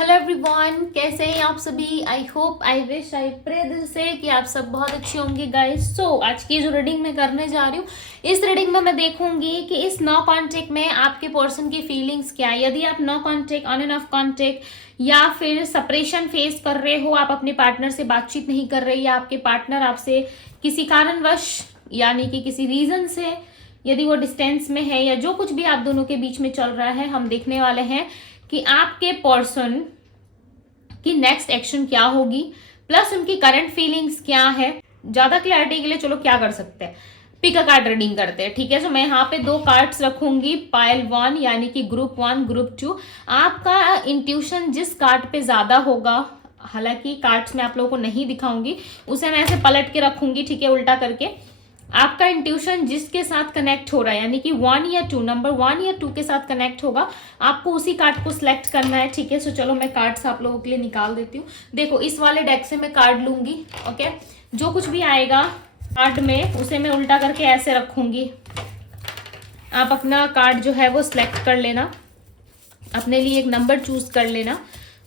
Hello everyone, कैसे हैं आप सभी। I hope, I wish, I pray दिल से कि आप सब बहुत अच्छे होंगे गाइस। सो आज की जो रीडिंग मैं करने जा रही हूँ, इस रीडिंग में मैं देखूंगी कि इस नो कॉन्टेक्ट में आपके पर्सन की फीलिंग्स क्या है। यदि आप no contact, on and off contact या फिर सेपरेशन फेस कर रहे हो, आप अपने पार्टनर से बातचीत नहीं कर रहे या आपके पार्टनर आपसे किसी कारणवश यानी कि किसी रीजन से यदि वो डिस्टेंस में है या जो कुछ भी आप दोनों के बीच में चल रहा है, हम देखने वाले हैं कि आपके पर्सन की नेक्स्ट एक्शन क्या होगी, प्लस उनकी करंट फीलिंग्स क्या है। ज्यादा क्लैरिटी के लिए चलो क्या कर सकते हैं, पिक अ कार्ड रीडिंग करते हैं। ठीक है, तो मैं यहाँ पे 2 कार्ड्स रखूंगी, पाइल 1 यानी कि ग्रुप 1, ग्रुप 2। आपका इंट्यूशन जिस कार्ड पे ज्यादा होगा, हालांकि कार्ड्स मैं आप लोगों को नहीं दिखाऊंगी, उसे मैं ऐसे पलट के रखूंगी, ठीक है, उल्टा करके। आपका इंट्यूशन जिसके साथ कनेक्ट हो रहा है यानी कि 1 या 2, नंबर 1 या 2 के साथ कनेक्ट होगा, आपको उसी कार्ड को सिलेक्ट करना है। ठीक है, सो चलो मैं कार्ड्स आप लोगों के लिए निकाल देती हूँ। देखो, इस वाले डेक से मैं कार्ड लूंगी। ओके, जो कुछ भी आएगा कार्ड में उसे मैं उल्टा करके ऐसे रखूंगी। आप अपना कार्ड जो है वो सिलेक्ट कर लेना, अपने लिए एक नंबर चूज कर लेना।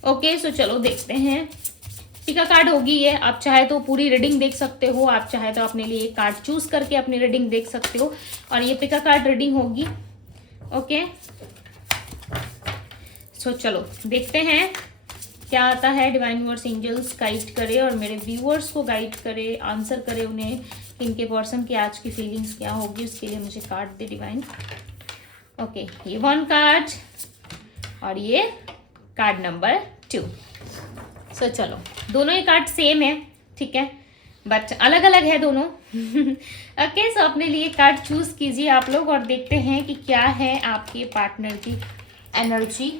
ओके, सो चलो देखते हैं। पिका कार्ड होगी ये, आप चाहे तो पूरी रीडिंग देख सकते हो, आप चाहे तो अपने लिए एक कार्ड चूज करके अपनी रीडिंग देख सकते हो, और ये पिका कार्ड रीडिंग होगी। ओके, सो चलो देखते हैं क्या आता है। डिवाइन यूनिवर्स, एंजल्स गाइड करे और मेरे व्यूअर्स को गाइड करे, आंसर करे उन्हें कि इनके पर्सन की आज की फीलिंग्स क्या होगी। उसके लिए मुझे कार्ड दे डिवाइन। ओके, ये 1 कार्ड और ये कार्ड नंबर 2। सो चलो, दोनों ही कार्ड सेम है, ठीक है, बट अलग अलग है दोनों। ओके, सो अपने लिए कार्ड चूज कीजिए आप लोग और देखते हैं कि क्या है आपके पार्टनर की एनर्जी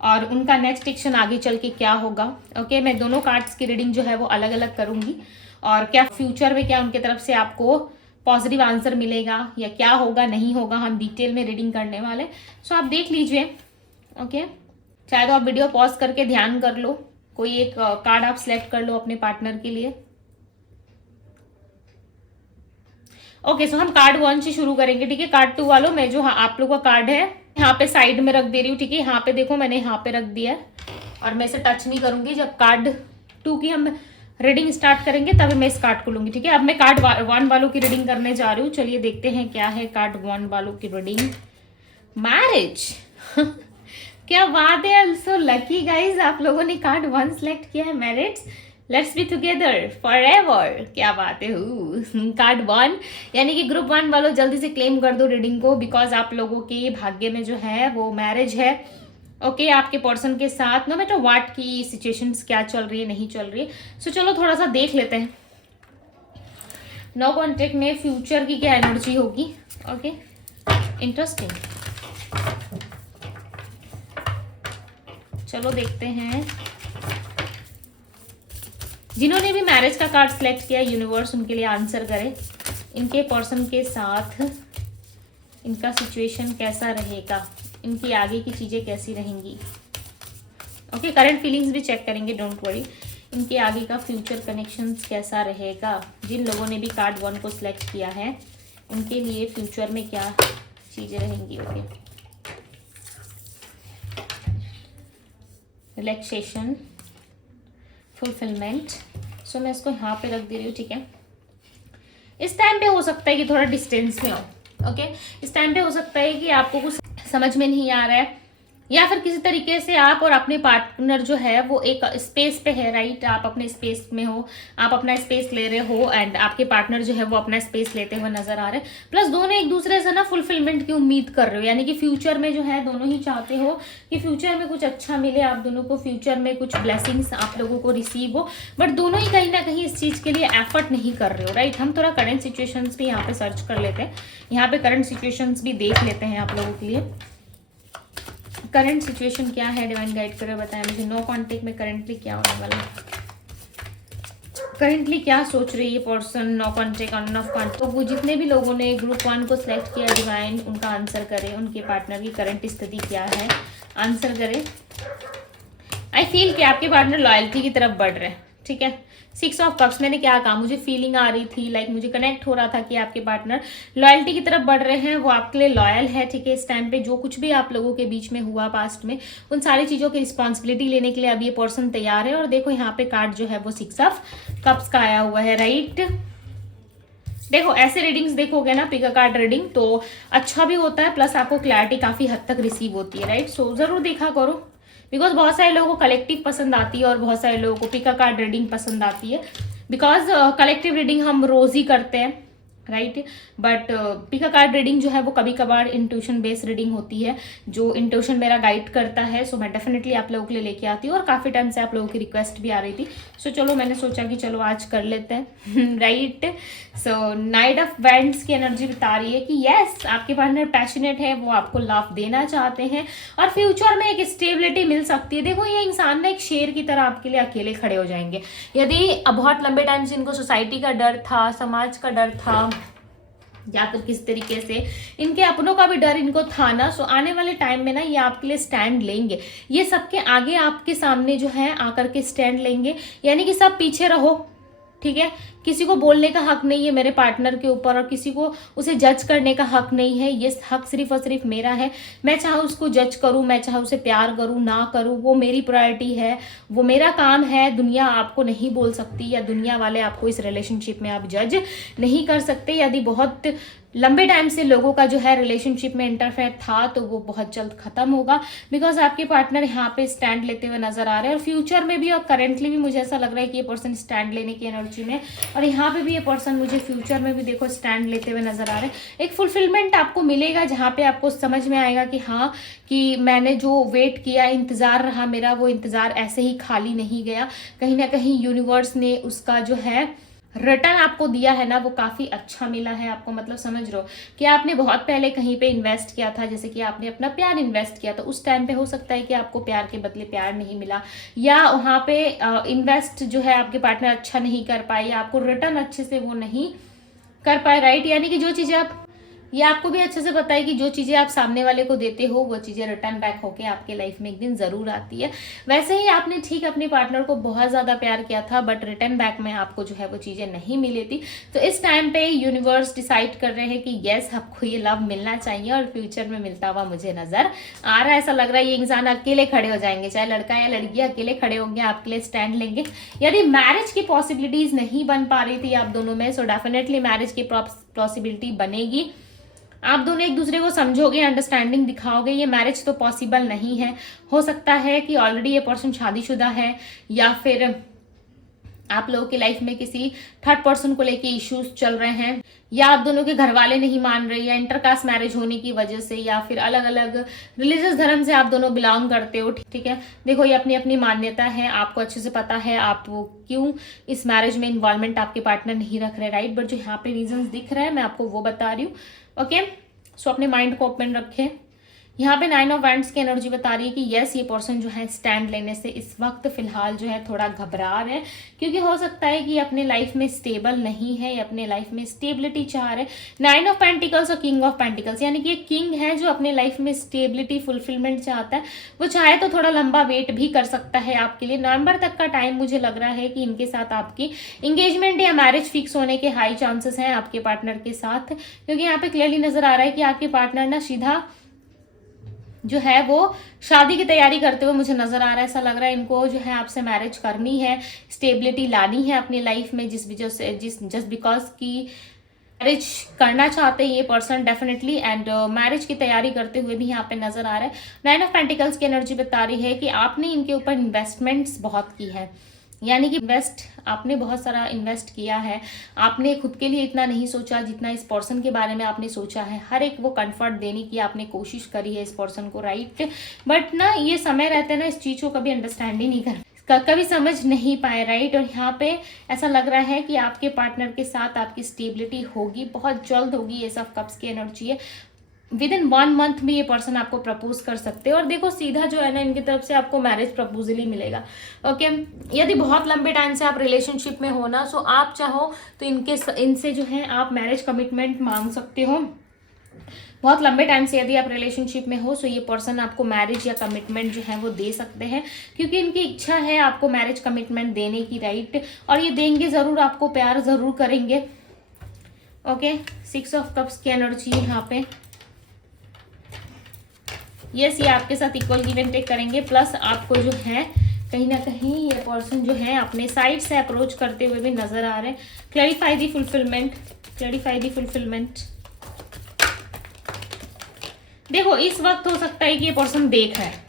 और उनका नेक्स्ट एक्शन आगे चल के क्या होगा। ओके, मैं दोनों कार्ड्स की रीडिंग जो है वो अलग अलग करूंगी और क्या फ्यूचर में क्या उनके तरफ से आपको पॉजिटिव आंसर मिलेगा या क्या होगा नहीं होगा, हम डिटेल में रीडिंग करने वाले। सो आप देख लीजिए। ओके, चाहे तो आप वीडियो पॉज करके ध्यान कर लो, कोई एक कार्ड आप सिलेक्ट कर लो अपने पार्टनर के लिए। ओके, सो हम कार्ड 1 से शुरू करेंगे। ठीक है, कार्ड 2 वालों में जो आप लोगों का कार्ड है यहाँ पे साइड में रख दे रही हूँ। ठीक है, यहाँ पे देखो मैंने यहाँ पे रख दिया है और मैं इसे टच नहीं करूंगी। जब कार्ड 2 की हम रीडिंग स्टार्ट करेंगे तब मैं इस कार्ड को लूंगी। ठीक है, अब मैं कार्ड 1 वालों की रीडिंग करने जा रही हूँ। चलिए देखते हैं क्या है कार्ड 1 वालों की रीडिंग। मैरिज। क्या बात है, ऑल्सो लकी गाइज, आप लोगों ने कार्ड 1 सिलेक्ट किया है, marriage, let's be together forever. क्या बात है, कार्ड 1 यानी कि ग्रुप 1 वालों जल्दी से क्लेम कर दो रीडिंग को, बिकॉज आप लोगों के भाग्य में जो है वो मैरिज है। ओके, आपके पर्सन के साथ नो मैटर व्हाट की सिचुएशंस क्या चल रही है नहीं चल रही है। सो चलो थोड़ा सा देख लेते हैं नो कॉन्टेक्ट में फ्यूचर की क्या एनर्जी होगी। ओके, इंटरेस्टिंग, चलो देखते हैं। जिन्होंने भी मैरिज का कार्ड सिलेक्ट किया, यूनिवर्स उनके लिए आंसर करे। इनके पर्सन के साथ इनका सिचुएशन कैसा रहेगा, इनकी आगे की चीजें कैसी रहेंगी। ओके, करंट फीलिंग्स भी चेक करेंगे, डोंट वरी। इनके आगे का फ्यूचर कनेक्शंस कैसा रहेगा। जिन लोगों ने भी कार्ड 1 को सिलेक्ट किया है उनके लिए फ्यूचर में क्या चीजें रहेंगी। Okay, relaxation, fulfilment. सो मैं इसको यहाँ पे रख दे रही हूँ। ठीक है, इस टाइम पे हो सकता है कि थोड़ा डिस्टेंस में हो। ओके, इस टाइम पे हो सकता है कि आपको कुछ समझ में नहीं आ रहा है या फिर किसी तरीके से आप और अपने पार्टनर जो है वो एक स्पेस पे है, राइट, आप अपने स्पेस में हो, आप अपना स्पेस ले रहे हो एंड आपके पार्टनर जो है वो अपना स्पेस लेते हुए नजर आ रहे हैं। प्लस दोनों एक दूसरे से ना फुलफिलमेंट की उम्मीद कर रहे हो, यानी कि फ्यूचर में जो है दोनों ही चाहते हो कि फ्यूचर में कुछ अच्छा मिले आप दोनों को, फ्यूचर में कुछ ब्लेसिंग्स आप लोगों को रिसीव हो, बट दोनों ही कहीं ना कहीं इस चीज के लिए एफर्ट नहीं कर रहे हो, राइट। हम थोड़ा करंट सिचुएशंस भी यहाँ पे सर्च कर लेते हैं, यहाँ पे करंट सिचुएशंस भी देख लेते हैं आप लोगों के लिए। करंट सिचुएशन क्या है, डिवाइन गाइड करे बताएं मुझे। नो कॉन्टेक्ट में करंटली क्या होने वाला है, करंटली क्या सोच रही है person, no contact, on off contact. तो वो जितने भी लोगों ने ग्रुप 1 को सिलेक्ट किया, डिवाइन उनका आंसर करे, उनके पार्टनर की करंट स्थिति क्या है, आंसर करे। आई फील कि आपके पार्टनर लॉयल्टी की तरफ बढ़ रहे हैं, ठीक है। 6 ऑफ कप्स, मैंने क्या कहा, मुझे फीलिंग आ रही थी, लाइक मुझे कनेक्ट हो रहा था कि आपके पार्टनर लॉयल्टी की तरफ बढ़ रहे हैं, वो आपके लिए लॉयल है, ठीक है। इस टाइम पे जो कुछ भी आप लोगों के बीच में हुआ पास्ट में, उन सारी चीज़ों की रिस्पॉन्सिबिलिटी लेने के लिए अब ये पर्सन तैयार है। और देखो यहाँ पे कार्ड जो है वो 6 ऑफ कप्स का आया हुआ है, राइट। देखो ऐसे रीडिंग्स देखोगे ना, पिक अ कार्ड रीडिंग, तो अच्छा भी होता है, प्लस आपको क्लैरिटी काफ़ी हद तक रिसीव होती है, राइट। सो ज़रूर देखा करो, बिकॉज बहुत सारे लोगों को कलेक्टिव पसंद आती है और बहुत सारे लोगों को पिक अ कार्ड रीडिंग पसंद आती है। बिकॉज कलेक्टिव रीडिंग हम रोज ही करते हैं, right. But pick a card reading जो है वो कभी कभार इंट्यूशन बेस्ड रीडिंग होती है, जो इंट्यूशन मेरा गाइड करता है। सो मैं डेफिनेटली आप लोगों के लिए लेके आती हूँ, और काफ़ी टाइम से आप लोगों की रिक्वेस्ट भी आ रही थी। सो चलो मैंने सोचा कि चलो आज कर लेते हैं, right. So night of wands की एनर्जी बता रही है कि यस, आपके पार्टनर पैशनेट है, वो आपको लव देना चाहते हैं और फ्यूचर में एक स्टेबिलिटी मिल सकती है। देखो ये इंसान ना एक शेर की तरह आपके लिए अकेले खड़े हो जाएंगे। यदि बहुत लंबे टाइम से इनको सोसाइटी का डर था, समाज का डर था, या फिर किस तरीके से इनके अपनों का भी डर इनको था ना, सो आने वाले टाइम में ना ये आपके लिए स्टैंड लेंगे। ये सबके आगे आपके सामने जो है आकर के स्टैंड लेंगे, यानी कि सब पीछे रहो, ठीक है। किसी को बोलने का हक नहीं है मेरे पार्टनर के ऊपर, और किसी को उसे जज करने का हक नहीं है। ये हक सिर्फ और सिर्फ मेरा है। मैं चाहे उसको जज करूं, मैं चाहे उसे प्यार करूं ना करूं, वो मेरी प्रायोरिटी है, वो मेरा काम है। दुनिया आपको नहीं बोल सकती, या दुनिया वाले आपको इस रिलेशनशिप में आप जज नहीं कर सकते। यदि बहुत लंबे टाइम से लोगों का जो है रिलेशनशिप में इंटरफेयर था, तो वो बहुत जल्द खत्म होगा, बिकॉज आपके पार्टनर यहाँ पे स्टैंड लेते हुए नजर आ रहे हैं। और फ्यूचर में भी और करेंटली भी मुझे ऐसा लग रहा है कि ये पर्सन स्टैंड लेने की एनर्जी में, और यहाँ पे भी ये पर्सन मुझे फ्यूचर में भी देखो स्टैंड लेते हुए नजर आ रहे हैं। एक फुलफिलमेंट आपको मिलेगा, जहाँ पे आपको समझ में आएगा कि हाँ, कि मैंने जो वेट किया, इंतजार रहा मेरा, वो इंतजार ऐसे ही खाली नहीं गया। कहीं ना कहीं यूनिवर्स ने उसका जो है रिटर्न आपको दिया है ना, वो काफ़ी अच्छा मिला है आपको। मतलब समझ रहे हो कि आपने बहुत पहले कहीं पे इन्वेस्ट किया था, जैसे कि आपने अपना प्यार इन्वेस्ट किया, तो उस टाइम पे हो सकता है कि आपको प्यार के बदले प्यार नहीं मिला, या वहाँ पे इन्वेस्ट जो है आपके पार्टनर अच्छा नहीं कर पाए, या आपको रिटर्न अच्छे से वो नहीं कर पाए, राइट। यानी कि जो चीज़ें आप, ये आपको भी अच्छे से पता है कि जो चीज़ें आप सामने वाले को देते हो, वो चीज़ें रिटर्न बैक होके आपके लाइफ में एक दिन ज़रूर आती है। वैसे ही आपने ठीक अपने पार्टनर को बहुत ज़्यादा प्यार किया था, बट रिटर्न बैक में आपको जो है वो चीज़ें नहीं मिली थी। तो इस टाइम पे यूनिवर्स डिसाइड कर रहे हैं कि येस, आपको ये लव मिलना चाहिए, और फ्यूचर में मिलता हुआ मुझे नज़र आ रहा है। ऐसा लग रहा है ये इंसान अकेले खड़े हो जाएंगे, चाहे लड़का या लड़की अकेले खड़े होंगे, आपके लिए स्टैंड लेंगे। यदि मैरिज की पॉसिबिलिटीज़ नहीं बन पा रही थी आप दोनों में, सो डेफिनेटली मैरिज की पॉसिबिलिटी बनेगी। आप दोनों एक दूसरे को समझोगे, अंडरस्टैंडिंग दिखाओगे। ये मैरिज तो पॉसिबल नहीं है। हो सकता है कि ऑलरेडी ये पर्सन शादीशुदा है, या फिर आप लोगों की लाइफ में किसी थर्ड पर्सन को लेके इश्यूज चल रहे हैं, या आप दोनों के घर वाले नहीं मान रहे, या इंटरकास्ट मैरिज होने की वजह से, या फिर अलग अलग रिलीजियस धर्म से आप दोनों बिलोंग करते हो, ठीक है। देखो ये अपनी अपनी मान्यता है, आपको अच्छे से पता है आप क्यों इस मैरिज में इन्वॉल्वमेंट आपके पार्टनर नहीं रख रहे, राइट। बट जो यहाँ पे रीजंस दिख रहे हैं मैं आपको वो बता रही हूँ, ओके। सो अपने माइंड को ओपन रखें। यहाँ पे 9 ऑफ वैंड्स की एनर्जी बता रही है कि यस, ये पर्सन जो है स्टैंड लेने से इस वक्त फिलहाल जो है थोड़ा घबरा रहे हैं, क्योंकि हो सकता है कि अपने लाइफ में स्टेबल नहीं है, या अपने लाइफ में स्टेबिलिटी चाह रहे हैं। 9 ऑफ पेंटिकल्स और किंग ऑफ पेंटिकल्स, यानी कि एक किंग है जो अपने लाइफ में स्टेबिलिटी, फुलफिलमेंट चाहता है। वो चाहे तो थोड़ा लंबा वेट भी कर सकता है आपके लिए। नवंबर तक का टाइम मुझे लग रहा है कि इनके साथ आपकी इंगेजमेंट या मैरिज फिक्स होने के हाई चांसेस हैं आपके पार्टनर के साथ, क्योंकि यहाँ पे क्लियरली नजर आ रहा है कि आपके पार्टनर ना सीधा जो है वो शादी की तैयारी करते हुए मुझे नजर आ रहा है। ऐसा लग रहा है इनको जो है आपसे मैरिज करनी है, स्टेबिलिटी लानी है अपनी लाइफ में, जिस वजह से जस्ट बिकॉज की मैरिज करना चाहते हैं ये पर्सन डेफिनेटली, एंड मैरिज की तैयारी करते हुए भी यहाँ पे नजर आ रहा है। 9 ऑफ पेंटिकल्स की एनर्जी बता रही है कि आपने इनके ऊपर इन्वेस्टमेंट्स बहुत की है, यानी कि आपने बहुत सारा इन्वेस्ट किया है। आपने खुद के लिए इतना नहीं सोचा जितना इस पर्सन के बारे में आपने सोचा है। हर एक वो कंफर्ट देने की आपने कोशिश करी है इस पर्सन को, राइट। बट ना ये समय रहते ना इस चीज़ को कभी अंडरस्टैंड ही नहीं कभी समझ नहीं पाए, राइट। और यहाँ पे ऐसा लग रहा है कि आपके पार्टनर के साथ आपकी स्टेबिलिटी होगी, बहुत जल्द होगी। ये सब कप्स की एनर्जी है। विद इन 1 मंथ में ये पर्सन आपको प्रपोज कर सकते हैं, और देखो सीधा जो है ना इनकी तरफ से आपको मैरिज प्रपोजल ही मिलेगा, ओके। यदि बहुत लंबे टाइम से आप रिलेशनशिप में हो ना, सो आप चाहो तो इनसे जो है आप मैरिज कमिटमेंट मांग सकते हो, बहुत लंबे टाइम से यदि आप रिलेशनशिप में हो, सो ये पर्सन आपको मैरिज या कमिटमेंट जो है वो दे सकते हैं, क्योंकि इनकी इच्छा है आपको मैरिज कमिटमेंट देने की, राइट। और ये देंगे ज़रूर, आपको प्यार ज़रूर करेंगे। ओके, 6 ऑफ कप्स की एनर्जी यहाँ पे। यस, ये आपके साथ इक्वल गिव एंड टेक करेंगे, प्लस आपको जो है कहीं ना कहीं ये पर्सन जो है अपने साइड से अप्रोच करते हुए भी नजर आ रहे हैं। क्लैरिफाई दी फुलफिलमेंट, क्लैरिफाई दी फुलफिलमेंट। देखो, इस वक्त हो सकता है कि ये पर्सन देख रहा है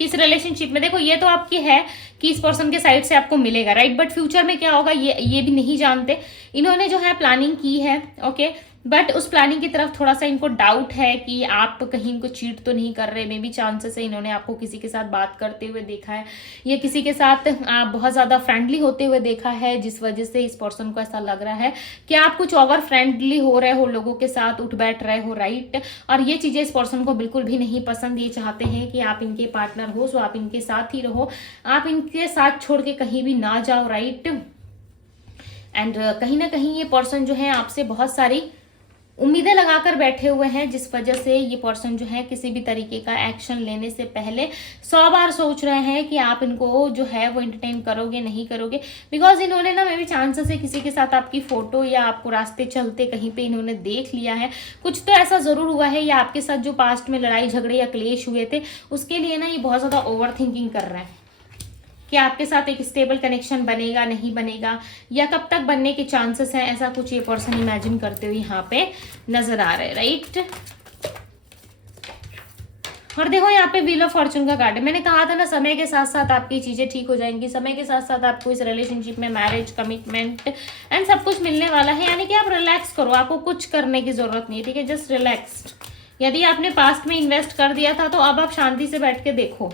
कि इस रिलेशनशिप में, देखो ये तो आपकी है कि इस पर्सन के साइड से आपको मिलेगा, राइट, बट फ्यूचर में क्या होगा ये भी नहीं जानते। इन्होंने जो है प्लानिंग की है, ओके, बट उस प्लानिंग की तरफ थोड़ा सा इनको डाउट है कि आप कहीं इनको चीट तो नहीं कर रहे। मे बी चांसेस है इन्होंने आपको किसी के साथ बात करते हुए देखा है, या किसी के साथ बहुत ज़्यादा फ्रेंडली होते हुए देखा है, जिस वजह से इस पर्सन को ऐसा लग रहा है कि आप कुछ ओवर फ्रेंडली हो रहे हो, लोगों के साथ उठ बैठ रहे हो, राइट। और ये चीज़ें इस पर्सन को बिल्कुल भी नहीं पसंद। ये चाहते हैं कि आप इनके पार्टनर हो, सो आप इनके साथ ही रहो, आप इनके साथ छोड़ के कहीं भी ना जाओ, राइट। एंड कहीं ना कहीं ये पर्सन जो है आपसे बहुत सारी उम्मीदें लगाकर बैठे हुए हैं, जिस वजह से ये पर्सन जो है किसी भी तरीके का एक्शन लेने से पहले 100 बार सोच रहे हैं कि आप इनको जो है वो एंटरटेन करोगे नहीं करोगे। बिकॉज इन्होंने ना, मे बी चांसेस है किसी के साथ आपकी फोटो या आपको रास्ते चलते कहीं पे इन्होंने देख लिया है, कुछ तो ऐसा जरूर हुआ है, या आपके साथ जो पास्ट में लड़ाई झगड़े या क्लेश हुए थे उसके लिए ना ये बहुत ज्यादा ओवर थिंकिंग कर रहे हैं कि आपके साथ एक स्टेबल कनेक्शन बनेगा नहीं बनेगा, या कब तक बनने के चांसेस हैं, ऐसा कुछ ये पर्सन इमेजिन करते हुए यहाँ पे नजर आ रहे हैं, राइट। और देखो यहाँ पे व्हील ऑफ फॉर्चून का कार्ड है। मैंने कहा था ना, समय के साथ साथ आपकी चीजें ठीक हो जाएंगी, समय के साथ साथ आपको इस रिलेशनशिप में मैरिज कमिटमेंट एंड सब कुछ मिलने वाला है। यानी कि आप रिलैक्स करो, आपको कुछ करने की जरूरत नहीं है, ठीक है, जस्ट रिलैक्स। यदि आपने पास्ट में इन्वेस्ट कर दिया था तो अब आप शांति से बैठ के देखो,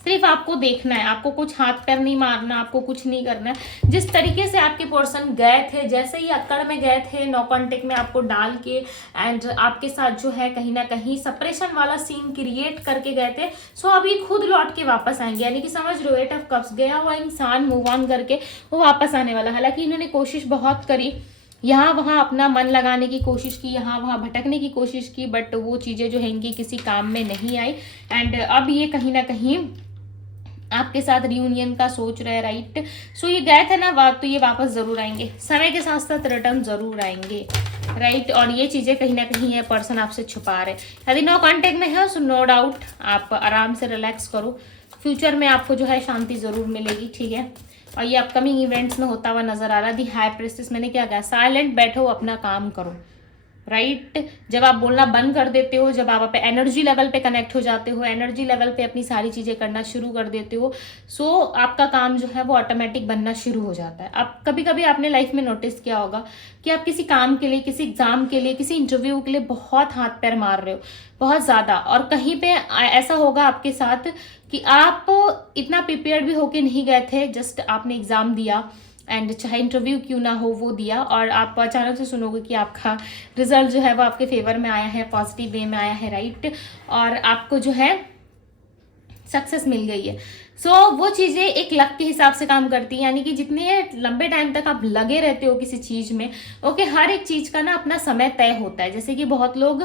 सिर्फ आपको देखना है, आपको कुछ हाथ पैर नहीं मारना, आपको कुछ नहीं करना है। जिस तरीके से आपके पर्सन गए थे, जैसे ही अक्कड़ में गए थे, नो कॉन्टेक्ट में आपको डाल के एंड आपके साथ जो है कहीं ना कहीं सेपरेशन वाला सीन क्रिएट करके गए थे, सो अभी खुद लौट के वापस आएंगे। यानी कि समझ लो, 8 ऑफ कप्स, गया हुआ इंसान मूव ऑन करके वो वापस आने वाला। हालांकि इन्होंने कोशिश बहुत करी, यहाँ वहाँ अपना मन लगाने की कोशिश की, यहाँ वहाँ भटकने की कोशिश की, बट वो चीज़ें जो है इनकी किसी काम में नहीं आई। एंड अब ये कहीं ना कहीं आपके साथ रियूनियन का सोच रहे, राइट। सो ये गए थे ना, तो ये वापस जरूर आएंगे, समय के साथ साथ रिटर्न जरूर आएंगे, राइट। और ये चीजें कहीं ना कहीं ये पर्सन आपसे छुपा रहे। यदि नो कांटेक्ट में है, सो नो डाउट आप आराम से रिलैक्स करो, फ्यूचर में आपको जो है शांति जरूर मिलेगी, ठीक है। और ये अपकमिंग इवेंट्स में होता हुआ नजर आ रहा। दी हाई प्रेस्टिस, मैंने क्या कहा, साइलेंट बैठो, अपना काम करो, राइट। जब आप बोलना बंद कर देते हो, जब आप एनर्जी लेवल पे कनेक्ट हो जाते हो, एनर्जी लेवल पे अपनी सारी चीजें करना शुरू कर देते हो, सो आपका काम जो है वो ऑटोमेटिक बनना शुरू हो जाता है। आप कभी कभी आपने लाइफ में नोटिस किया होगा कि आप किसी काम के लिए, किसी एग्जाम के लिए, किसी इंटरव्यू के लिए बहुत हाथ पैर मार रहे हो, बहुत ज्यादा, और कहीं पे ऐसा होगा आपके साथ कि आप इतना प्रिपेयर्ड भी होके नहीं गए थे, जस्ट आपने एग्जाम दिया एंड चाहे इंटरव्यू क्यों ना हो वो दिया, और आप अचानक से सुनोगे कि आपका रिजल्ट जो है वो आपके फेवर में आया है, पॉजिटिव वे में आया है, राइट। और आपको जो है सक्सेस मिल गई है। सो वो चीज़ें एक लक के हिसाब से काम करती है। यानी कि जितने लंबे टाइम तक आप लगे रहते हो किसी चीज़ में, ओके, हर एक चीज़ का ना अपना समय तय होता है। जैसे कि बहुत लोग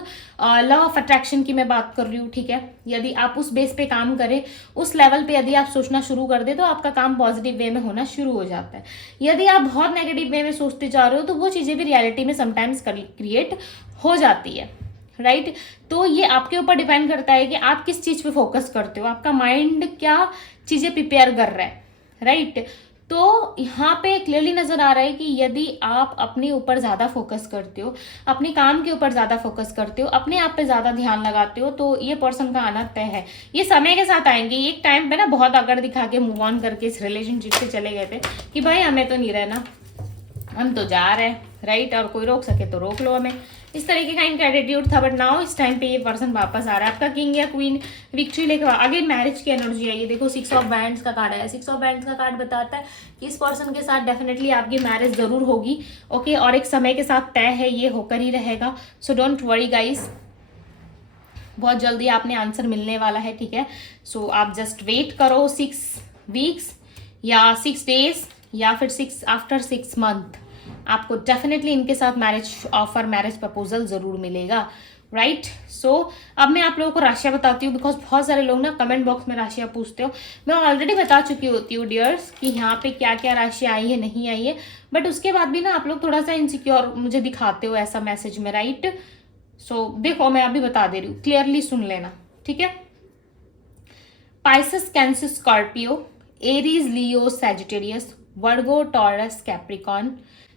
लॉ ऑफ अट्रैक्शन की मैं बात कर रही हूँ, ठीक है, यदि आप उस बेस पे काम करें, उस लेवल पे यदि आप सोचना शुरू कर दे, तो आपका काम पॉजिटिव वे में होना शुरू हो जाता है। यदि आप बहुत नेगेटिव वे में सोचते जा रहे हो, तो वो चीज़ें भी रियलिटी में समटाइम्स क्रिएट हो जाती है, राइट। तो ये आपके ऊपर डिपेंड करता है कि आप किस चीज पे फोकस करते हो, आपका माइंड क्या चीजें प्रिपेयर कर रहा है, राइट। तो यहाँ पे क्लियरली नजर आ रहा है कि यदि आप अपने ऊपर ज्यादा फोकस करते हो, अपने काम के ऊपर ज्यादा फोकस करते हो, अपने आप पे ज्यादा ध्यान लगाते हो, तो ये पर्सन का आना तय है। ये समय के साथ आएंगे। एक टाइम पे ना बहुत अकड़ दिखा के मूव ऑन करके इस रिलेशनशिप से चले गए थे कि भाई हमें तो नहीं रहना, हम तो जा रहे हैं, राइट, और कोई रोक सके तो रोक लो हमें, इस तरीके का इनका एटीट्यूड था। बट नाउ इस टाइम पे ये पर्सन वापस आ रहा है, आपका किंग या क्वीन विक्ट्री लेकर आगे मैरिज की एनर्जी है। ये देखो 6 ऑफ बैंड्स का कार्ड है। 6 ऑफ बैंड्स का कार्ड बताता है कि इस पर्सन के साथ डेफिनेटली आपकी मैरिज जरूर होगी, ओके, और एक समय के साथ तय है, ये होकर ही रहेगा। सो डोंट वरी गाइस, बहुत जल्दी आपने आंसर मिलने वाला है, ठीक है। सो आप जस्ट वेट करो 6 वीक्स या 6 डेज या फिर आफ्टर 6 मंथ आपको डेफिनेटली इनके साथ मैरिज ऑफर, मैरिज प्रपोजल जरूर मिलेगा। राइट। सो अब मैं आप लोगों को राशियां बताती हूँ, बिकॉज बहुत सारे लोग ना कमेंट बॉक्स में राशियां पूछते हो। मैं ऑलरेडी बता चुकी होती हूँ डियर्स कि यहाँ पे क्या क्या राशियां आई है नहीं आई है, बट उसके बाद भी ना आप लोग थोड़ा सा इनसिक्योर मुझे दिखाते हो ऐसा मैसेज में, राइट। सो देखो मैं अभी बता दे रही हूँ, क्लियरली सुन लेना, ठीक है। Pisces, Cancer, Scorpio, Aries, Leo, Sagittarius, Virgo, Taurus, Capricorn,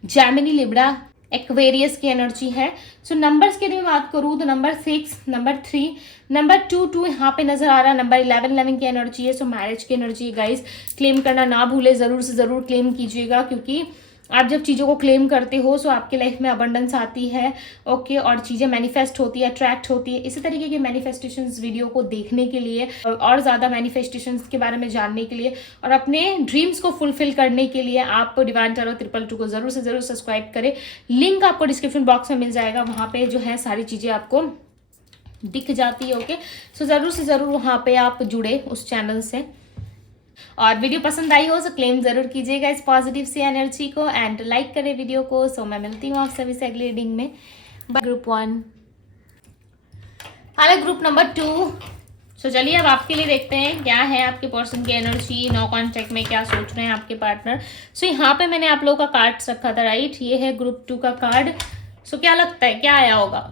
Gemini, Libra, Aquarius की एनर्जी है। सो नंबर्स की मैं बात करूँ तो नंबर 6, नंबर 3, नंबर 2 यहाँ पे नजर आ रहा है। नंबर 11 की एनर्जी है। सो मैरिज की एनर्जी है गाइस। क्लेम करना ना भूले, जरूर से जरूर क्लेम कीजिएगा, क्योंकि आप जब चीज़ों को क्लेम करते हो सो आपकी लाइफ में अबंडेंस आती है, ओके, और चीज़ें मैनिफेस्ट होती है, अट्रैक्ट होती है। इसी तरीके के मैनिफेस्टेशंस वीडियो को देखने के लिए और ज़्यादा मैनिफेस्टेशंस के बारे में जानने के लिए और अपने ड्रीम्स को फुलफिल करने के लिए आप डिवाइन टैरो 222 को जरूर से जरूर सब्सक्राइब करें। लिंक आपको डिस्क्रिप्शन बॉक्स में मिल जाएगा, वहाँ पे जो है सारी चीज़ें आपको दिख जाती है, ओके। सो ज़रूर से ज़रूर वहाँ पे आप जुड़े उस चैनल से। और वीडियो पसंद आई हो तो क्लेम जरूर कीजिएगा इस पॉजिटिव सी एनर्जी को, एंड लाइक करें वीडियो को। सो मैं मिलती हूँ आप सभी से अगली रीडिंग में। Group 1, hello group number 2। सो चलिए अब आपके लिए देखते हैं क्या है आपके पर्सन की एनर्जी, नो कॉन्टैक्ट में क्या सोच रहे हैं आपके पार्टनर। सो यहाँ पे मैंने आप लोगों का कार्ड रखा था, राइट। ये है ग्रुप 2 का कार्ड। सो क्या लगता है क्या आया होगा?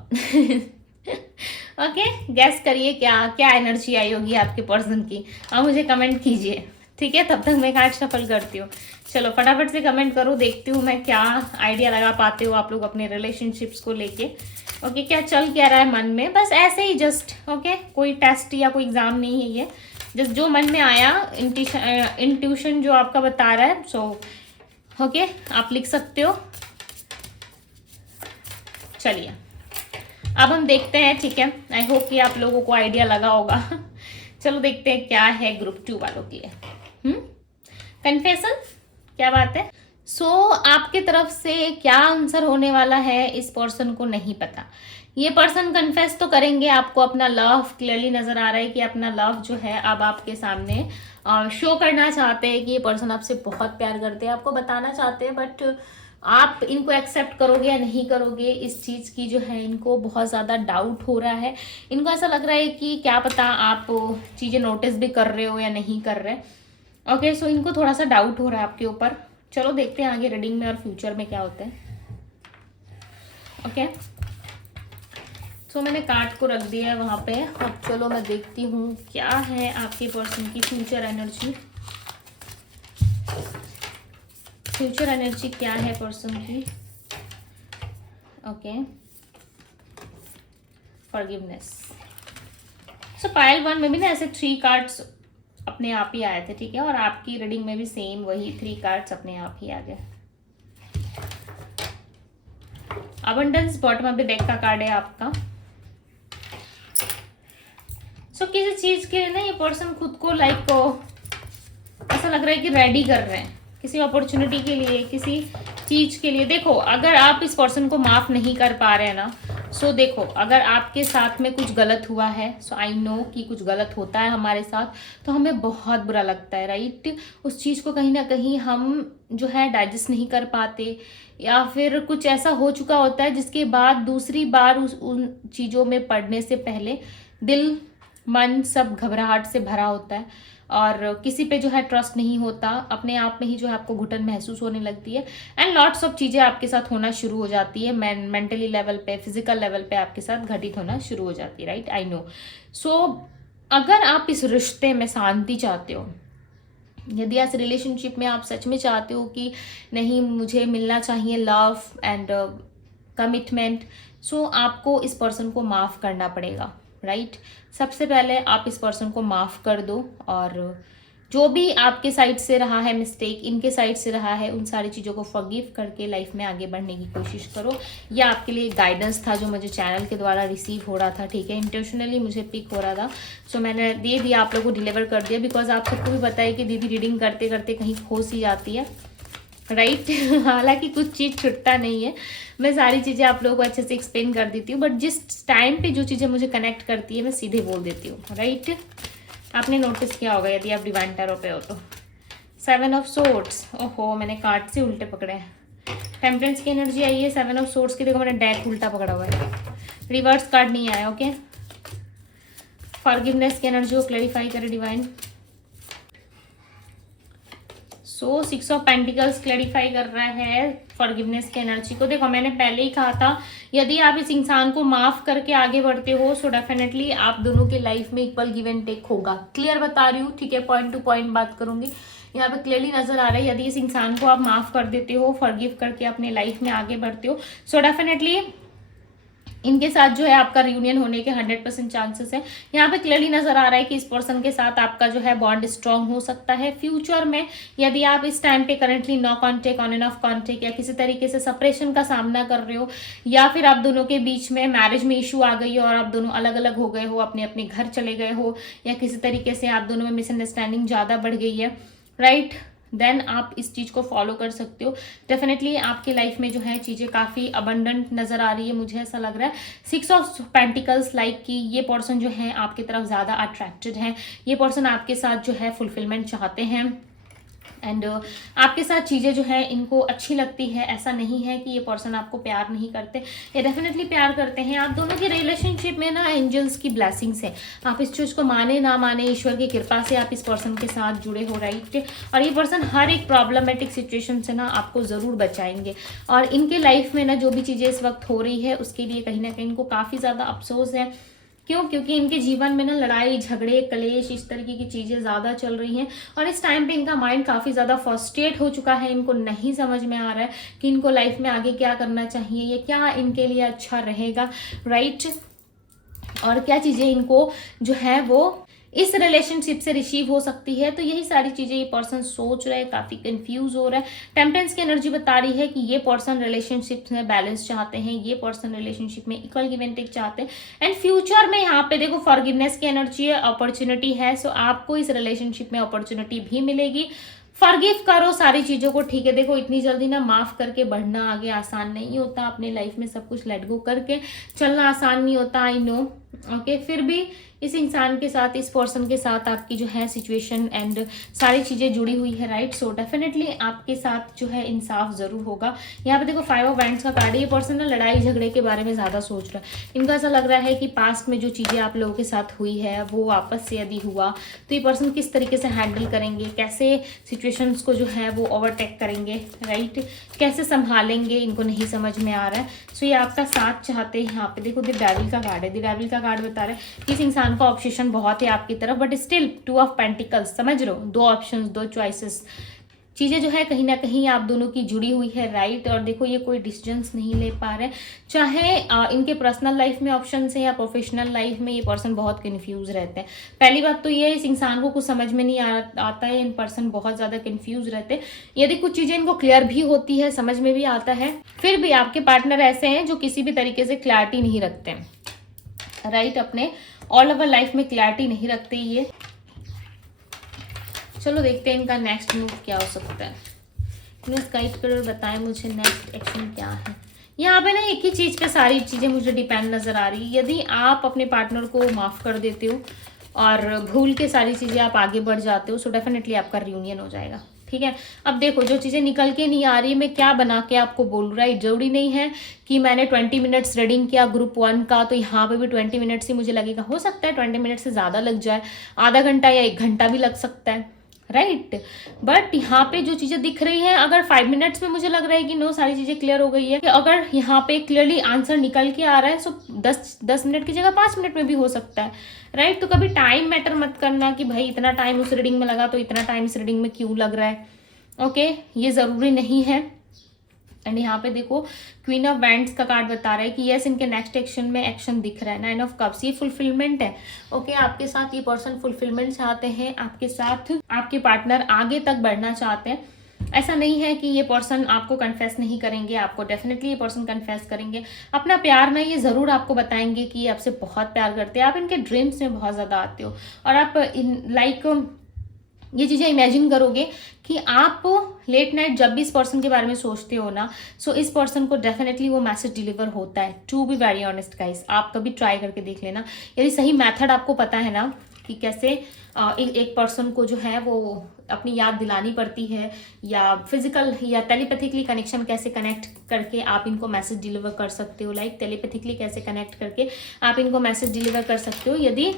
ओके, गैस करिए क्या क्या एनर्जी आई होगी आपके पर्सन की, आप मुझे कमेंट कीजिए, ठीक है। तब तक मैं कार्ड शफल करती हूँ। चलो फटाफट से कमेंट करो, देखती हूँ मैं क्या आइडिया लगा पाते हो आप लोग अपने रिलेशनशिप्स को लेके, ओके। क्या चल क्या रहा है मन में, बस ऐसे ही जस्ट, ओके। कोई टेस्ट या कोई एग्जाम नहीं है ये, जस्ट जो मन में आया, इंट्यूशन जो आपका बता रहा है। सो ओके, आप लिख सकते हो। चलिए अब हम देखते हैं, ठीक है। आई होप कि आप लोगों को आइडिया लगा होगा। चलो देखते हैं क्या है ग्रुप 2 वालों के लिए। कन्फेशन, क्या बात है। सो आपके तरफ से क्या आंसर होने वाला है इस पर्सन को नहीं पता। ये पर्सन कन्फेस तो करेंगे आपको अपना लव, क्लियरली नजर आ रहा है कि अपना लव जो है अब आपके सामने शो करना चाहते हैं कि ये पर्सन आपसे बहुत प्यार करते हैं, आपको बताना चाहते हैं, बट आप इनको एक्सेप्ट करोगे या नहीं करोगे इस चीज़ की जो है इनको बहुत ज़्यादा डाउट हो रहा है। इनको ऐसा लग रहा है कि क्या पता आप चीज़ें नोटिस भी कर रहे हो या नहीं कर रहे, ओके। सो इनको थोड़ा सा डाउट हो रहा है आपके ऊपर। चलो देखते हैं आगे रीडिंग में और फ्यूचर में क्या होता है, ओके। सो मैंने कार्ड को रख दिया है वहाँ पे। अब चलो मैं देखती हूँ क्या है आपके पर्सन की फ्यूचर एनर्जी। फ्यूचर एनर्जी क्या है पर्सन की, ओके। फॉरगिवनेस। सो पाइल 1 में भी ना ऐसे 3 कार्ड्स अपने आप ही आए थे, ठीक है, और आपकी रीडिंग में भी सेम वही 3 कार्ड्स अपने आप ही आ गए। Abundance bottom of the deck का कार्ड है आपका। सो किसी चीज के लिए ना ये पर्सन खुद को ऐसा लग रहा है कि रेडी कर रहे हैं किसी अपॉर्चुनिटी के लिए, किसी चीज के लिए। देखो अगर आप इस पर्सन को माफ नहीं कर पा रहे हैं ना, सो देखो अगर आपके साथ में कुछ गलत हुआ है, सो आई नो कि कुछ गलत होता है हमारे साथ तो हमें बहुत बुरा लगता है, राइट। उस चीज़ को कहीं ना कहीं हम जो है डाइजेस्ट नहीं कर पाते, या फिर कुछ ऐसा हो चुका होता है जिसके बाद दूसरी बार उन चीज़ों में पड़ने से पहले दिल मन सब घबराहट से भरा होता है और किसी पे जो है ट्रस्ट नहीं होता, अपने आप में ही जो है आपको घुटन महसूस होने लगती है, एंड लॉट्स ऑफ चीज़ें आपके साथ होना शुरू हो जाती है, मेंटली लेवल पे, फिजिकल लेवल पे आपके साथ घटित होना शुरू हो जाती है, राइट। I know. सो अगर आप इस रिश्ते में शांति चाहते हो, यदि इस रिलेशनशिप में आप सच में चाहते हो कि नहीं मुझे मिलना चाहिए लव एंड कमिटमेंट, सो आपको इस पर्सन को माफ़ करना पड़ेगा, राइट। सबसे पहले आप इस पर्सन को माफ़ कर दो और जो भी आपके साइड से रहा है मिस्टेक, इनके साइड से रहा है, उन सारी चीज़ों को फॉरगिव करके लाइफ में आगे बढ़ने की कोशिश करो। यह आपके लिए गाइडेंस था जो मुझे चैनल के द्वारा रिसीव हो रहा था, ठीक है। इंटेंशनली मुझे पिक हो रहा था, सो मैंने दे दिया, आप लोगों को डिलीवर कर दिया, बिकॉज आप सबको भी पता है कि दीदी रीडिंग करते करते कहीं खो सी जाती है, राइट। हालांकि कुछ चीज़ छुटता नहीं है, मैं सारी चीज़ें आप लोगों को अच्छे से एक्सप्लेन कर देती हूँ, बट जिस टाइम पे जो चीज़ें मुझे कनेक्ट करती है मैं सीधे बोल देती हूँ, राइट। आपने नोटिस किया होगा यदि आप डिवाइन टैरो पे हो तो। 7 ऑफ सोर्ड्स, ओहो मैंने कार्ड से उल्टे पकड़े हैं। टेम्परेंस की एनर्जी आई है। 7 ऑफ सोर्ड्स की, देखो मैंने डेक उल्टा पकड़ा हुआ है। रिवर्स कार्ड नहीं आया। ओके, फॉरगिवनेस की एनर्जी को क्लैरिफाई करे divine. So 6 of pentacles clarify कर रहा है फॉरगिवनेस की एनर्जी को। देखो मैंने पहले ही कहा था, यदि आप इस इंसान को माफ करके आगे बढ़ते हो सो डेफिनेटली आप दोनों के लाइफ में इक्वल गिव एंड टेक होगा। क्लियर बता रही हूँ, ठीक है, पॉइंट टू पॉइंट बात करूंगी। यहाँ पे क्लियरली नजर आ रहा है, यदि इस इंसान को आप माफ कर देते हो, फॉरगिव करके अपने लाइफ में आगे बढ़ते हो, सो डेफिनेटली इनके साथ जो है आपका रियूनियन होने के 100% चांसेस है। यहाँ पे क्लियरली नजर आ रहा है कि इस पर्सन के साथ आपका जो है बॉन्ड स्ट्रांग हो सकता है फ्यूचर में। यदि आप इस टाइम पे currently no contact, on and off contact या किसी तरीके से सेपरेशन का सामना कर रहे हो, या फिर आप दोनों के बीच में मैरिज में इशू आ गई हो और आप दोनों अलग अलग हो गए हो, अपने अपने घर चले गए हो, या किसी तरीके से आप दोनों में मिसअंडरस्टैंडिंग ज़्यादा बढ़ गई है, राइट, देन आप इस चीज़ को फॉलो कर सकते हो। डेफिनेटली आपकी लाइफ में जो है चीज़ें काफ़ी अबंडेंट नज़र आ रही है, मुझे ऐसा लग रहा है। 6 ऑफ पेंटिकल्स लाइक कि ये पर्सन जो है आपकी तरफ ज़्यादा अट्रैक्टेड है, ये पर्सन आपके साथ जो है फुलफिलमेंट चाहते हैं एंड आपके साथ चीज़ें जो है इनको अच्छी लगती है। ऐसा नहीं है कि ये पर्सन आपको प्यार नहीं करते, ये डेफिनेटली प्यार करते हैं। आप दोनों की रिलेशनशिप में ना एंजल्स की ब्लेसिंग्स है। आप इस चीज़ को माने ना माने, ईश्वर की कृपा से आप इस पर्सन के साथ जुड़े हो, राइट। और ये पर्सन हर एक प्रॉब्लमेटिक सिचुएशन से ना आपको ज़रूर बचाएंगे। और इनके लाइफ में ना जो भी चीज़ें इस वक्त हो रही है उसके लिए कहीं ना कहीं इनको काफ़ी ज़्यादा अफसोस है। क्यों? क्योंकि इनके जीवन में ना लड़ाई झगड़े कलेश इस तरीके की चीज़ें ज़्यादा चल रही हैं और इस टाइम पे इनका माइंड काफ़ी ज़्यादा फ्रस्ट्रेट हो चुका है। इनको नहीं समझ में आ रहा है कि इनको लाइफ में आगे क्या करना चाहिए, ये क्या इनके लिए अच्छा रहेगा, राइट, और क्या चीज़ें इनको जो है वो इस रिलेशनशिप से रिसीव हो सकती है। तो यही सारी चीज़ें ये पर्सन सोच रहे हैं, काफ़ी कंफ्यूज हो रहा है। टेम्परेंस की एनर्जी बता रही है कि ये पर्सन रिलेशनशिप में बैलेंस चाहते हैं, ये पर्सन रिलेशनशिप में इक्वल गिव एंड टेक चाहते हैं एंड फ्यूचर में यहाँ पे देखो फॉरगिवनेस की एनर्जी है, अपॉर्चुनिटी है। सो आपको इस रिलेशनशिप में अपॉर्चुनिटी भी मिलेगी। फॉरगिव करो सारी चीज़ों को, ठीक है। देखो इतनी जल्दी ना माफ़ करके बढ़ना आगे आसान नहीं होता, अपने लाइफ में सब कुछ लेट गो करके चलना आसान नहीं होता, आई नो, ओके। फिर भी इस इंसान के साथ, इस पर्सन के साथ आपकी जो है सिचुएशन एंड सारी चीज़ें जुड़ी हुई है, राइट। सो डेफिनेटली आपके साथ जो है इंसाफ ज़रूर होगा। यहाँ पे देखो 5 ऑफ वैंड्स का कार्ड है। ये पर्सन ना लड़ाई झगड़े के बारे में ज़्यादा सोच रहा है। इनको ऐसा लग रहा है कि पास्ट में जो चीज़ें आप लोगों के साथ हुई है वो वापस से यदि हुआ तो ये पर्सन किस तरीके से हैंडल करेंगे, कैसे सिचुएशंस को जो है वो ओवरटेक करेंगे, राइट, कैसे संभालेंगे, इनको नहीं समझ में आ रहा है। सो ये आपका साथ चाहते हैं। यहाँ पे देखो द डेविल का कार्ड है। द डेविल का कार्ड बता रहा है कि इस इंसान का ऑब्सेशन बहुत है आपकी तरफ, बट स्टिल 2 ऑफ पेंटिकल्स, समझ रहे हो, 2 ऑप्शंस, 2 चॉइसेस, चीज़ें जो है कहीं ना कहीं आप दोनों की जुड़ी हुई है, राइट। और देखो ये कोई डिसीजंस नहीं ले पा रहे, चाहे इनके पर्सनल लाइफ में ऑप्शन है या प्रोफेशनल लाइफ में, ये पर्सन बहुत कंफ्यूज रहते हैं। पहली बात तो ये इस इंसान को कुछ समझ में नहीं आता है, इन पर्सन बहुत ज़्यादा कंफ्यूज रहते हैं। यदि कुछ चीज़ें इनको क्लियर भी होती है, समझ में भी आता है, फिर भी आपके पार्टनर ऐसे हैं जो किसी भी तरीके से क्लैरिटी नहीं रखते हैं, राइट, अपने ऑल ओवर लाइफ में क्लैरिटी नहीं रखते ये। चलो देखते हैं इनका नेक्स्ट मूव क्या हो सकता है। गाइड कर बताएं मुझे नेक्स्ट एक्शन क्या है। यहाँ पे ना एक ही चीज़ पे सारी चीज़ें मुझे डिपेंड नज़र आ रही है। यदि आप अपने पार्टनर को माफ़ कर देते हो और भूल के सारी चीज़ें आप आगे बढ़ जाते हो, सो डेफिनेटली आपका रियूनियन हो जाएगा, ठीक है। अब देखो जो चीज़ें निकल के नहीं आ रही, मैं क्या बना के आपको बोल रहा है, जरूरी नहीं है कि मैंने 20 मिनट्स रीडिंग किया ग्रुप 1 का तो यहाँ पे भी 20 मिनट्स ही मुझे लगेगा। हो सकता है 20 मिनट से ज़्यादा लग जाए, आधा घंटा या 1 घंटा भी लग सकता है, राइट। बट यहाँ पे जो चीज़ें दिख रही हैं, अगर 5 मिनट्स में मुझे लग रहा है कि नो सारी चीज़ें क्लियर हो गई है, कि अगर यहाँ पे क्लियरली आंसर निकल के आ रहा है, सो 10 मिनट की जगह 5 मिनट में भी हो सकता है, राइट। तो कभी टाइम मैटर मत करना कि भाई इतना टाइम उस रीडिंग में लगा तो इतना टाइम इस रीडिंग में क्यों लग रहा है, ओके, ये ज़रूरी नहीं है। एंड यहाँ पे देखो क्वीन ऑफ वैंड्स का कार्ड बता रहा है कि यस इनके नेक्स्ट एक्शन में एक्शन दिख रहा है। 9 ऑफ कप्स, ये फुलफिलमेंट है, ओके। आपके साथ ये पर्सन फुलफिलमेंट चाहते हैं, आपके साथ आपके पार्टनर आगे तक बढ़ना चाहते हैं। ऐसा नहीं है कि ये पर्सन आपको कन्फेस नहीं करेंगे, आपको डेफिनेटली ये पर्सन कन्फेस करेंगे। अपना प्यार ना ये ज़रूर आपको बताएंगे कि ये आपसे बहुत प्यार करते हैं, आप इनके ड्रीम्स में बहुत ज़्यादा आते हो और आप ये चीज़ें इमेजिन करोगे कि आप लेट नाइट जब भी इस पर्सन के बारे में सोचते हो ना, सो इस पर्सन को डेफिनेटली वो मैसेज डिलीवर होता है। To be very honest guys, आप कभी ट्राई करके देख लेना। यदि सही मेथड आपको पता है ना, कि कैसे एक पर्सन को जो है वो अपनी याद दिलानी पड़ती है, या फिजिकल या टेलीपैथिकली कनेक्शन कैसे कनेक्ट करके आप इनको मैसेज डिलीवर कर सकते हो, लाइक टेलीपैथिकली कैसे कनेक्ट करके आप इनको मैसेज डिलीवर कर सकते हो। यदि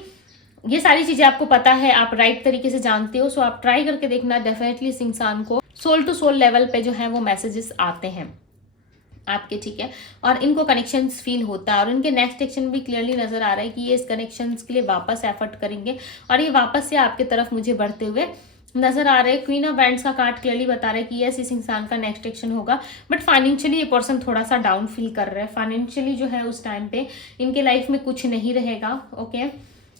ये सारी चीज़ें आपको पता है, आप राइट तरीके से जानते हो, सो आप ट्राई करके देखना। डेफिनेटली इस इंसान को सोल टू सोल लेवल पे जो है वो मैसेजेस आते हैं आपके, ठीक है, और इनको कनेक्शंस फील होता है और इनके नेक्स्ट एक्शन भी क्लियरली नजर आ रहा है कि ये इस कनेक्शंस के लिए वापस एफर्ट करेंगे और ये वापस से आपके तरफ मुझे बढ़ते हुए नजर आ रहे हैं। क्वीन ऑफ वैंड्स का कार्ड क्लियरली बता रहा है कि यस, इस इंसान का नेक्स्ट एक्शन होगा, बट फाइनेंशियली ये पर्सन थोड़ा सा डाउन फील कर रहा है। फाइनेंशियली जो है उस टाइम पे इनके लाइफ में कुछ नहीं रहेगा, ओके,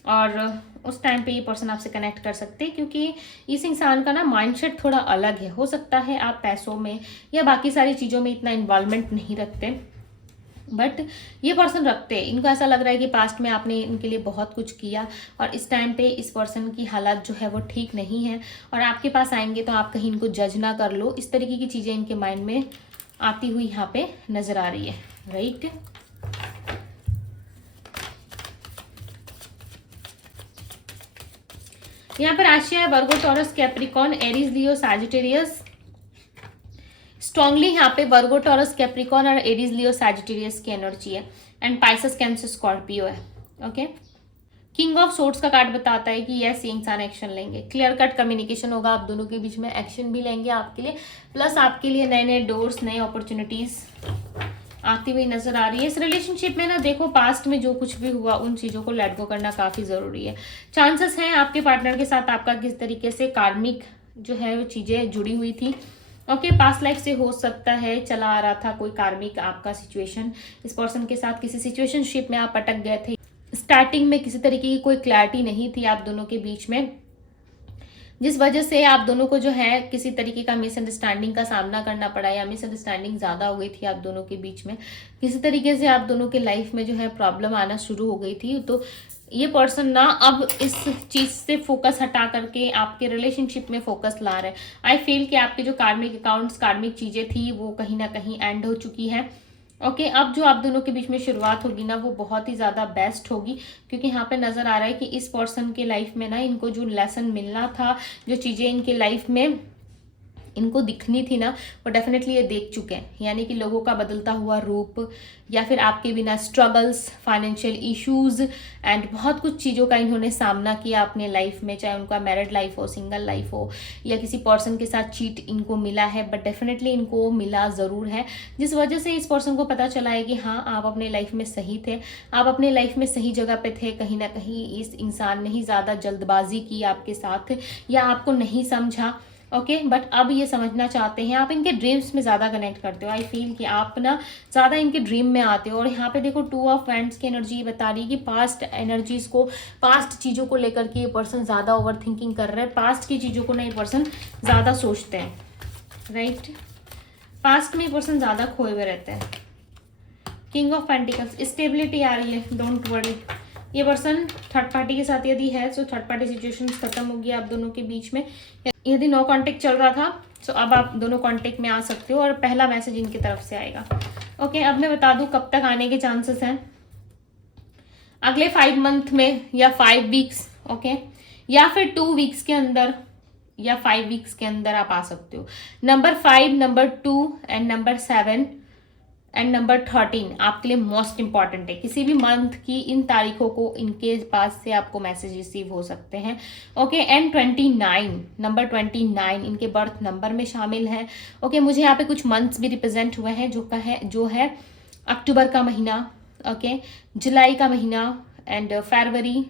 और उस टाइम पे ये पर्सन आपसे कनेक्ट कर सकते हैं क्योंकि इस इंसान का ना माइंडसेट थोड़ा अलग है। हो सकता है आप पैसों में या बाकी सारी चीज़ों में इतना इन्वॉल्वमेंट नहीं रखते, बट ये पर्सन रखते हैं। इनको ऐसा लग रहा है कि पास्ट में आपने इनके लिए बहुत कुछ किया और इस टाइम पे इस पर्सन की हालत जो है वो ठीक नहीं है और आपके पास आएंगे तो आप कहीं इनको जज ना कर लो। इस तरीके की चीज़ें इनके माइंड में आती हुई यहाँ पे नजर आ रही है, राइट। यहाँ पर राशि है वर्गो, Taurus, Capricorn, Aries, Leo, Sagittarius. Strongly यहाँ पे वर्गो, टॉरस, कैप्रिकॉन और एरीज, लियो, सैजिटेरियस की एनर्जी है एंड पाइसेस, कैंसर, स्कॉर्पियो है, ओके। किंग ऑफ सोर्ड्स का कार्ड बताता है कि यस, ये इंसान एक्शन लेंगे। क्लियर कट कम्युनिकेशन होगा आप दोनों के बीच में, एक्शन भी लेंगे आपके लिए, प्लस आपके लिए नए नए डोर्स, नए अपॉर्चुनिटीज आती हुई नजर आ रही है। इस रिलेशनशिप में ना देखो, पास्ट में जो कुछ भी हुआ उन चीज़ों को लेट गो करना काफ़ी ज़रूरी है। चांसेस हैं आपके पार्टनर के साथ आपका किस तरीके से कार्मिक जो है वो चीज़ें जुड़ी हुई थी, ओके, पास्ट लाइफ से हो सकता है चला आ रहा था कोई कार्मिक आपका सिचुएशन। इस पर्सन के साथ किसी सिचुएशनशिप में आप अटक गए थे, स्टार्टिंग में किसी तरीके की कोई क्लैरिटी नहीं थी आप दोनों के बीच में, जिस वजह से आप दोनों को जो है किसी तरीके का मिसअंडरस्टैंडिंग का सामना करना पड़ा या मिसअंडरस्टैंडिंग ज़्यादा हो गई थी आप दोनों के बीच में। किसी तरीके से आप दोनों के लाइफ में जो है प्रॉब्लम आना शुरू हो गई थी। तो ये पर्सन ना अब इस चीज़ से फोकस हटा करके आपके रिलेशनशिप में फोकस ला रहे हैं। आई फील कि आपके जो कार्मिक अकाउंट्स, कार्मिक चीज़ें थी वो कहीं ना कहीं एंड हो चुकी है, ओके। अब जो आप दोनों के बीच में शुरुआत होगी ना वो बहुत ही ज़्यादा बेस्ट होगी क्योंकि यहाँ पे नज़र आ रहा है कि इस पर्सन के लाइफ में ना इनको जो लेसन मिलना था, जो चीज़ें इनके लाइफ में इनको दिखनी थी ना, वो डेफिनेटली ये देख चुके हैं। यानी कि लोगों का बदलता हुआ रूप या फिर आपके बिना स्ट्रगल्स, फाइनेंशियल इश्यूज एंड बहुत कुछ चीज़ों का इन्होंने सामना किया अपने लाइफ में, चाहे उनका मैरिड लाइफ हो, सिंगल लाइफ हो या किसी पर्सन के साथ चीट इनको मिला है, बट डेफिनेटली इनको मिला ज़रूर है, जिस वजह से इस पर्सन को पता चला है कि हाँ, आप अपने लाइफ में सही थे, आप अपने लाइफ में सही जगह पे थे। कहीं ना कहीं इस इंसान ने ही ज़्यादा जल्दबाजी की आपके साथ या आपको नहीं समझा, ओके, बट अब ये समझना चाहते हैं। आप इनके ड्रीम्स में ज़्यादा कनेक्ट करते हो। आई फील कि आप ना ज़्यादा इनके ड्रीम में आते हो। और यहाँ पे देखो 2 ऑफ वैंड्स की एनर्जी बता रही है कि पास्ट एनर्जीज को, पास्ट चीज़ों को लेकर के ये पर्सन ज़्यादा ओवर थिंकिंग कर रहे हैं। पास्ट की चीज़ों को ना ये पर्सन ज़्यादा सोचते हैं, राइट। पास्ट में ये पर्सन ज़्यादा खोए हुए रहते हैं। किंग ऑफ पेंटिकल्स, स्टेबिलिटी आ रही है, डोंट वरी। ये पर्सन थर्ड पार्टी के साथ यदि है तो थर्ड पार्टी सिचुएशन खत्म होगी आप दोनों के बीच में। यदि नो कांटेक्ट चल रहा था तो अब आप दोनों कांटेक्ट में आ सकते हो और पहला मैसेज इनकी तरफ से आएगा, ओके। अब मैं बता दूं कब तक आने के चांसेस हैं। अगले 5 मंथ में या 5 वीक्स, ओके, या फिर 2 वीक्स के अंदर या 5 वीक्स के अंदर आप आ सकते हो। Number 5, number 2 and number 7 and number 13 आपके लिए मोस्ट इंपॉर्टेंट है। किसी भी मंथ की इन तारीखों को इनके पास से आपको मैसेज रिसीव हो सकते हैं, ओके। एंड 29, नंबर 29 इनके बर्थ नंबर में शामिल है, ओके। मुझे यहाँ पे कुछ मंथ्स भी रिप्रेजेंट हुए हैं जो है अक्टूबर का महीना, ओके, जुलाई का महीना एंड फरवरी,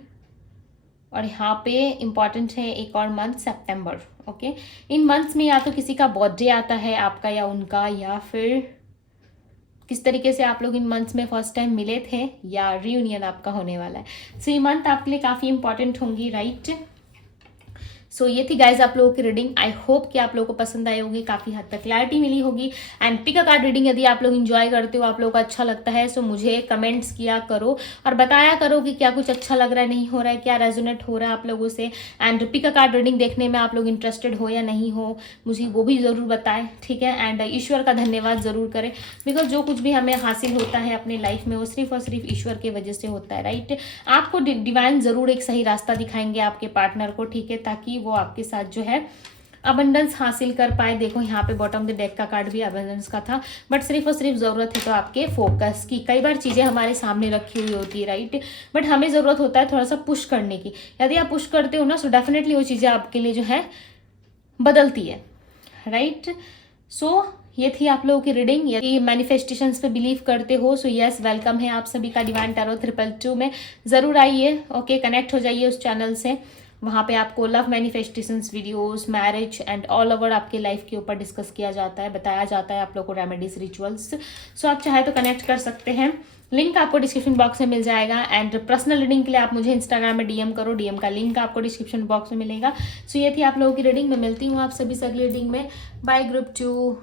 और यहाँ पे इम्पॉर्टेंट है एक और month September, okay. In months में या तो किसी का बर्थडे आता है आपका या उनका, या फिर किस तरीके से आप लोग इन मंथ्स में फर्स्ट टाइम मिले थे या रियूनियन आपका होने वाला है। सो ये मंथ आपके लिए काफ़ी इंपॉर्टेंट होंगी, राइट। सो ये थी गाइज आप लोगों की रीडिंग। आई होप कि आप लोगों को पसंद आई होगी, काफ़ी हद तक क्लैरिटी मिली होगी। And pick a card reading यदि आप लोग इंजॉय करते हो, आप लोगों को अच्छा लगता है, सो मुझे कमेंट्स किया करो और बताया करो कि क्या कुछ अच्छा लग रहा है, नहीं हो रहा है, क्या रेजोनेट हो रहा है आप लोगों से। And pick a card reading देखने में आप लोग इंटरेस्टेड हो या नहीं हो, मुझे वो भी ज़रूर बताएं, ठीक है। एंड ईश्वर का धन्यवाद ज़रूर करें, बिकॉज जो कुछ भी हमें हासिल होता है अपने लाइफ में वो सिर्फ और सिर्फ ईश्वर की वजह से होता है, राइट। आपको डिवाइन ज़रूर एक सही रास्ता दिखाएंगे आपके पार्टनर को, ठीक है, ताकि वो आपके साथ जो है अबंडेंस हासिल कर पाए। देखो यहाँ पे बॉटम द डेक का कार्ड भी अबंडेंस का था, बट सिर्फ और सिर्फ ज़रूरत है तो आपके फोकस की। कई बार चीज़ें हमारे सामने रखी हुई होती है, राइट, बट हमें ज़रूरत होता है थोड़ा सा पुश करने की। यदि आप पुश करते हो ना, सो डेफिनेटली वो चीज़ें आपके लिए जो है बदलती है, राइट। सो ये थी आप लोगों की रीडिंग। यदि मैनिफेस्टेशंस पे बिलीव करते हो, सो यस, वेलकम है आप सभी का डिवाइन टैरो 222 में। ज़रूर आइए, ओके, कनेक्ट हो जाइए उस चैनल से। वहाँ पे आपको love manifestations videos, marriage and all over आपके लाइफ के ऊपर डिस्कस किया जाता है, बताया जाता है आप लोग को रेमेडीज, रिचुअल्स। सो आप चाहे तो कनेक्ट कर सकते हैं, लिंक आपको डिस्क्रिप्शन बॉक्स में मिल जाएगा। एंड पर्सनल रीडिंग के लिए आप मुझे इंस्टाग्राम में डीएम करो, डीएम का लिंक आपको डिस्क्रिप्शन बॉक्स में मिलेगा। सो ये थी आप लोगों की रीडिंग। मैं मिलती हूँ आप सभी से अगली रीडिंग में। Bye group 2।